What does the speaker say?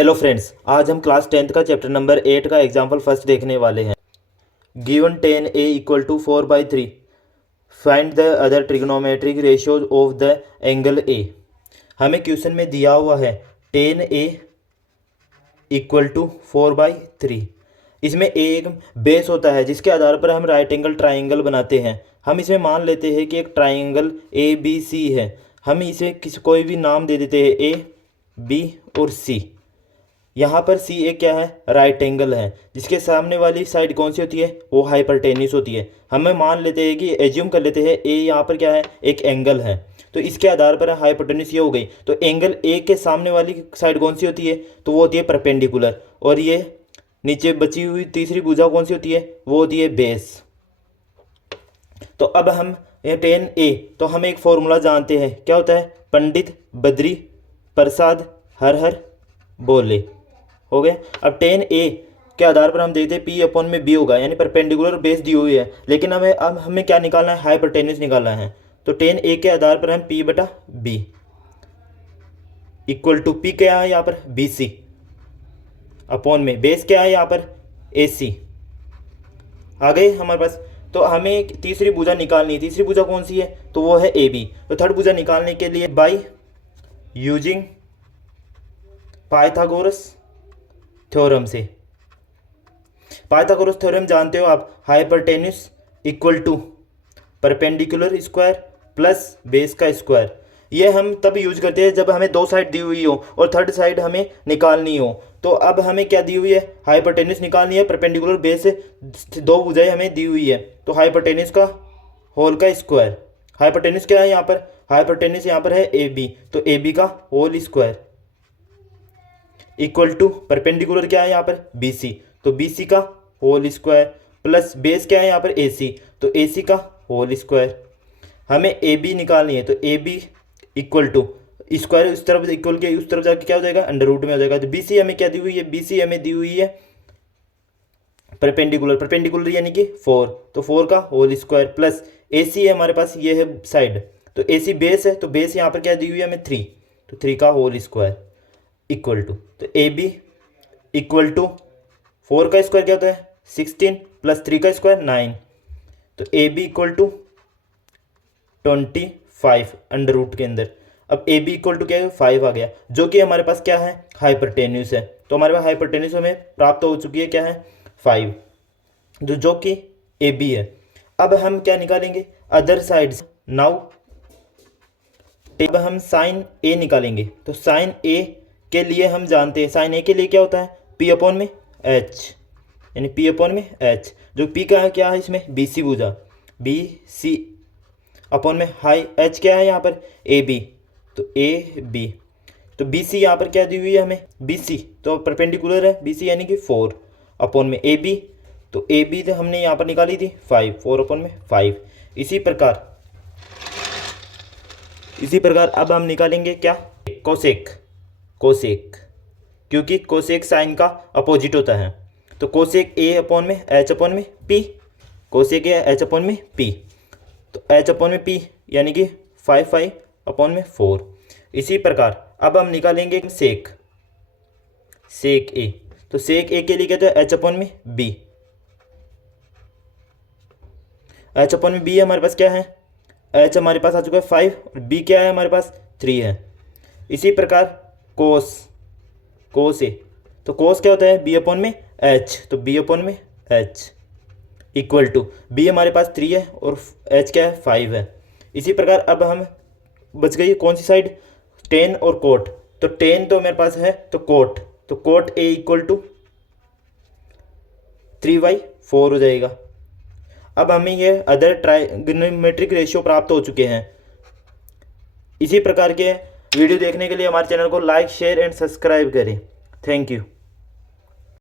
Hello friends, आज हम class 10th का चैप्टर नंबर 8 का एग्जाम्पल फर्स्ट देखने वाले हैं। Given 10a equal to 4/3 find the other trigonometric ratios of the angle A. हमें क्वेश्चन में दिया हुआ है 10a इक्वल टू 4/3। इसमें a एक बेस होता है जिसके आधार पर हम राइट एंगल ट्राइंगल बनाते हैं। हम इसमें मान लेते हैं कि एक ट्राइंगल ABC है। हम इसे कोई भी नाम दे देते हैं A, B और C। यहाँ पर सी ए क्या है, राइट एंगल है जिसके सामने वाली साइड कौन सी होती है, वो हाइपरटेन्यूस होती है। हमें मान लेते हैं कि एज्यूम कर लेते हैं ए यहाँ पर क्या है, एक एंगल है। तो इसके आधार पर हाइपरटेन्यूस ये हो गई। तो एंगल ए के सामने वाली साइड कौन सी होती है, तो वो होती है परपेंडिकुलर। और ये नीचे बची हुई तीसरी भुजा कौन सी होती है, वो होती है बेस। तो अब हम 10a, तो हम एक फॉर्मूला जानते हैं, क्या होता है, पंडित बद्री प्रसाद हर हर बोले। हो गया। अब 10a के आधार पर हम देखते हैं P/B होगा, यानी परपेंडिकुलर बेस दी हुई है। लेकिन हमें क्या निकालना है, हाइपरटेन्यूस निकालना है। तो 10a के आधार पर हम P/B इक्वल टू P क्या है यहाँ पर, BC अपॉन में बेस क्या है यहाँ पर, AC। आ गए हमारे पास। तो हमें तीसरी भुजा निकालनी है। तीसरी भुजा कौन सी है, तो वो है AB। तो थर्ड भुजा निकालने के लिए बाय यूजिंग पाइथागोरस थ्योरम से। पाइथागोरस थ्योरम जानते हो आप, hypotenuse equal to perpendicular square plus base का स्क्वायर। ये हम तब यूज करते हैं जब हमें दो साइड दी हुई हो और थर्ड साइड हमें निकालनी हो। तो अब हमें क्या दी हुई है, हाइपरटेन्यूस निकालनी है, परपेंडिकुलर बेस से दो भुजाएं हमें दी हुई है। तो हाइपरटेन्यूस का होल का स्क्वायर। हाइपरटेन्यूस क्या है यहाँ पर, हाइपरटेन्यूस यहाँ पर है AB, तो AB का whole square equal to perpendicular क्या है यहाँ पर, BC, तो BC का होल स्क्वायर प्लस बेस क्या है यहाँ पर, AC, तो AC का होल स्क्वायर। हमें AB निकालनी है। तो AB इक्वल टू स्क्वायर उस तरफ इक्वल के उस तरफ जाके क्या हो जाएगा, अंडर रूट में हो जाएगा। तो BC हमें क्या दी हुई है, BC हमें दी हुई है परपेंडिकुलर, परपेंडिकुलर यानी कि 4, तो 4 का होल स्क्वायर प्लस AC है हमारे पास, ये है साइड, तो AC बेस है, तो बेस यहाँ पर क्या दी हुई है हमें 3, तो 3 का होल स्क्वायर इक्वल टू, तो AB इक्वल टू 4 का स्क्वायर क्या होता है 16 प्लस 3 का स्क्वायर 9, तो AB equal to 25 under root के अंदर। अब AB इक्वल टू क्या है 5 आ गया, जो कि हमारे पास क्या है, हाइपरटेन्यूस है। तो हमारे पास हाइपरटेन्यूस हमें प्राप्त हो चुकी है, क्या है 5, जो कि AB है। अब हम क्या निकालेंगे, अदर साइड। नाउ अब हम साइन A निकालेंगे। तो साइन A के लिए हम जानते हैं, साइन A के लिए क्या होता है, P/H, यानी P/H, जो P का है क्या है इसमें, BC भुजा, BC अपॉन में हाई H क्या है यहाँ पर, AB, तो AB, तो BC यहाँ पर क्या दी हुई है हमें, BC, तो परपेंडिकुलर है BC यानी कि 4 अपॉन में AB, तो AB तो हमने यहाँ पर निकाली थी 5, 4 अपॉन में 5। इसी प्रकार अब हम निकालेंगे क्या, कोसेक, क्योंकि कोसेक साइन का अपोजिट होता है। तो कोसेक A अपॉन में H अपॉन में P, cosec A H upon में P, तो H अपॉन में P यानी कि 5 अपॉन में 4। इसी प्रकार अब हम निकालेंगे सेक A। तो सेक A के लिए कहते हैं H अपॉन में B, H अपॉन में B हमारे पास क्या है, H हमारे पास आ चुका है 5 और B क्या है हमारे पास 3 है। इसी प्रकार कोस A, तो कोस क्या होता है B अपॉन में H, तो B अपॉन में H इक्वल टू B हमारे पास 3 है और H क्या है 5 है। इसी प्रकार अब हम बच गई कौन सी साइड, टेन और कोट। तो टेन तो मेरे पास है, तो कोट A इक्वल टू 3/4 हो जाएगा। अब हमें ये अदर ट्राइगोनोमेट्रिक रेशियो प्राप्त हो चुके हैं। इसी प्रकार के वीडियो देखने के लिए हमारे चैनल को लाइक, शेयर एंड सब्सक्राइब करें। Thank you.